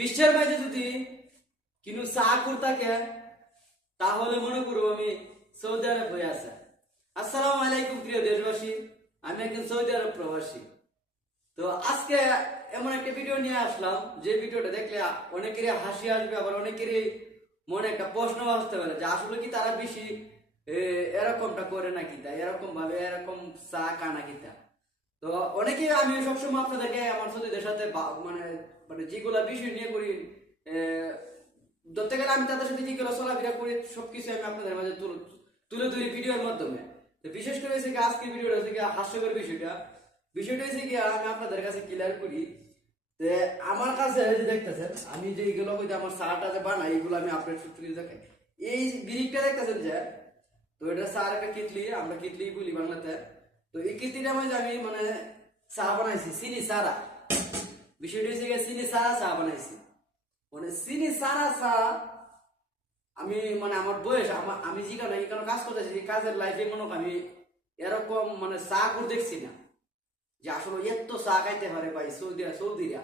বিশ্বের মাঝে যদি কিন্তু চাকুর থাকে তাহলে মনে করব আমি সৌদি আরব হয়ে আসা আসসালাম আলাইকুম প্রিয় দেশবাসী, আমি একজন সৌদি আরব প্রবাসী। তো আজকে এমন একটা ভিডিও নিয়ে আসলাম, যে ভিডিওটা দেখলে অনেকেরই হাসি আসবে, আবার অনেকেরই মনে একটা প্রশ্ন আসতে পারে যে আসলে কি তারা বেশি এরকমটা করে নাকি তা এরকম ভাবে এরকম চা কানা কিতা। তো অনেকেই আমি সবসময় আপনাদেরকে আমার সতীদের সাথে মানে মানে যেগুলা বিষয় নিয়ে করি ধরতে আমি তাদের সাথে যেগুলো চলাফেরা করি, সবকিছু আমি আপনাদের মাঝে তুলে- তুলে ধরি ভিডিওর মাধ্যমে। তো বিশেষ করে হচ্ছে কি আজকের ভিডিওটা হচ্ছে কি হাস্যকর বিষয়টা। বিষয়টা হচ্ছে কি আমি আপনাদের কাছে ক্লিয়ার করি যে আমার কাছে যে দেখতেছেন, আমি যে এগুলো কইতে আমার চাটা যে বানাই এগুলো আমি আপডেট সূত্রে দেখাই এই বিরিকটা দেখতেছেন যে, তো এটা চার একটা কিতলি আমরা কিতলি বলি বাংলাতে। তো এই কিতলিটা মধ্যে আমি মানে চা বানাইছি, চিনি সারা বিষয়টা হচ্ছে চিনি সারা চা বানাইছি। মানে চিনি সারা চা আমি মানে আমার বয়স আমি যেখানে এখানে কাজ করতেছি কাজের লাইফে মনে আমি এরকম মানে চা করে দেখছি না। যে আসলে এত চা খাইতে পারে ভাই, সৌদি সৌদিরা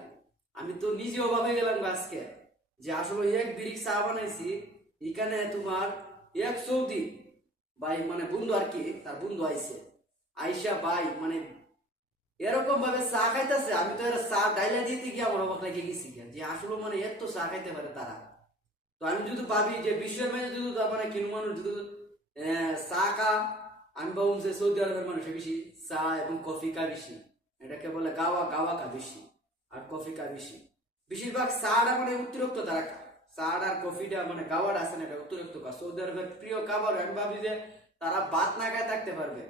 আমি তো নিজে অভাবে গেলাম গো আজকে। যে আসলে এক বিরিক চা বানাইছি, এখানে তোমার এক সৌদি। ভাই মানে বন্ধু আর কি, তার বন্ধু আইছে। আইসা, ভাই মানে এরকম ভাবে চা খাইতেছে, আমি তো এর চা ডাইলা দিতে গিয়ে আমার অবাক লাগে গেছি যে আসলে মানে এত চা খাইতে পারে তারা? তো আমি যদি ভাবি যে বিশ্বের মাঝে যদি মানে কিনু মানুষ যদি চা খা, আমি ভাবুন যে সৌদি আরবের মানুষের বেশি চা এবং কফি কা বেশি। এটাকে বলে গাওয়া গাওয়া কা বেশি আর কফি কা বেশি। বেশিরভাগ চাটা মানে অতিরিক্ত তারা চাটা আর কফিটা মানে গাওয়াটা আছে না, এটা অতিরিক্ত খা। সৌদি আরবের প্রিয় খাবার, আমি ভাবি যে তারা ভাত না খায় থাকতে পারবে।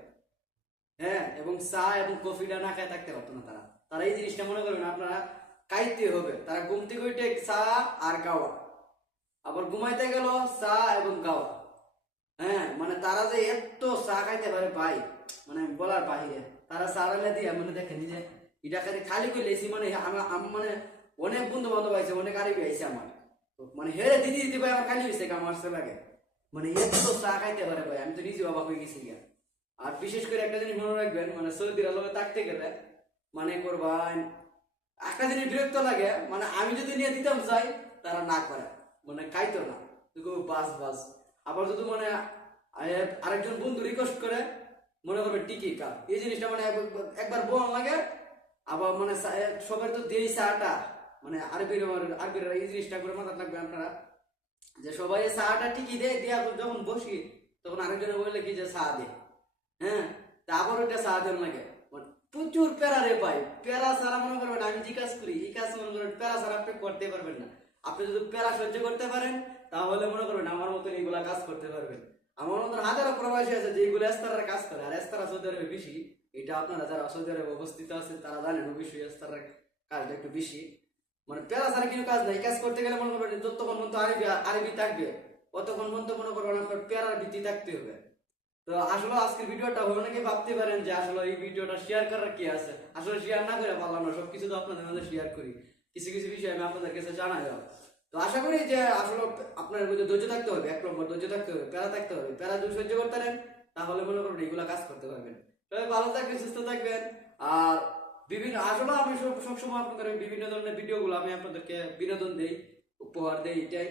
হ্যাঁ এবং চা এবং কফিটা না খায় থাকতে পারতো না তারা। তারা এই জিনিসটা মনে করবেন, আপনারা খাইতে হবে। তারা ঘুম থেকে উঠে চা আর গাওয়া। আবার ঘুমাইতে গেল, চা এবং গাওয়া। হ্যাঁ মানে তারা যে এত চা খাইতে পারে ভাই মানে বলার বাহিরে। তারা চা দিয়ে মানে দেখেন যে, এটা খালি খালি করে লেছি মানে আমার মানে অনেক বন্ধু বান্ধব আইছে, অনেক আরবি আইছে আমার। মানে হেরে দিদি দিদি ভাই আমার খালি হয়েছে আমার লাগে। মানে এত চা খাইতে পারে ভাই, আমি তো নিজে অবাক হয়ে গেছি গিয়া। আর বিশেষ করে একটা জিনিস মনে রাখবেন মানে সৌদি আরবে থাকতে গেলে মানে করবেন, একটা জিনিস বিরক্ত লাগে মানে আমি যদি নিয়ে দিতাম চাই তারা না করে মানে খাইতো না। বাস বাস। আবার যদি মানে আরেকজন বন্ধু রিকোয়েস্ট করে, মনে করবে টিকি কা এই জিনিসটা মানে এক- একবার বোন লাগে, আবার মানে সবাই তো দেই চাটা। মানে আরবির আরবির এই জিনিসটা করে মাথা লাগবে আপনারা। যে সবাই চাটা টিকি দেয়, দিয়া যখন বসি, তখন আরেকজনে বললে কি যে চা দে। হ্যাঁ? তা আবার ওইটা দেন লাগে। প্রচুর প্যারা রে ভাই। প্যারা ছাড়া মনে করবেন আমি যে কাজ করি, এই কাজ মনে করবেন প্যারা ছাড়া আপনি করতে পারবেন না। আপনি যদি প্যারা সহ্য করতে পারেন, তাহলে মনে করবেন আমার মতন এইগুলা কাজ করতে পারবেন। আমার মতন হাজারো প্রবাসী আছে যেগুলো এস্তারার কাজ করে, আর এস্তারা সৌদি আরবে বেশি। এটা আপনারা যারা সৌদি আরবে অবস্থিত আছেন, তারা জানেন অবশ্যই এস্তারার কাজটা একটু বেশি। মানে প্যারা ছাড়া কিছু কাজ নাই। কাজ করতে গেলে মনে করবেন যতক্ষণ পর্যন্ত আরবি আরবি থাকবে, অতক্ষণ পর্যন্ত মনে করবেন আপনার প্যারার ভিত্তি থাকতে হবে। তো আসলে আজকের ভিডিওটা অনেকে ভাবতে পারেন যে আসলে এই ভিডিওটা শেয়ার করার কি আছে? আসলে শেয়ার না করে পারলাম না, সবকিছু তো আপনাদের মধ্যে শেয়ার করি। কিছু কিছু বিষয় আমি আপনাদের কাছে জানা জানাই তো আশা করি যে আসলে আপনার মধ্যে ধৈর্য থাকতে হবে, এক নম্বর ধৈর্য থাকতে হবে, প্যারা থাকতে হবে। প্যারা যদি সহ্য করতে পারেন, তাহলে মনে করুন এগুলো কাজ করতে পারবেন। তবে ভালো থাকবেন, সুস্থ থাকবেন। আর বিভিন্ন, আসলে আমি সব, সবসময় আপনাদের বিভিন্ন ধরনের ভিডিওগুলো আমি আপনাদেরকে বিনোদন দেই, উপহার দেই, এটাই।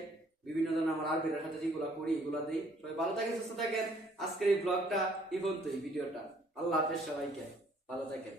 বিভিন্ন ধরনের আমার আরবির সাথে যেগুলো করি এগুলো দিই। সবাই ভালো থাকেন, সুস্থ থাকেন। আজকের এই ব্লগটা এই পর্যন্ত এই ভিডিওটা। আল্লাহ হাফেজ সবাইকে, ভালো থাকেন।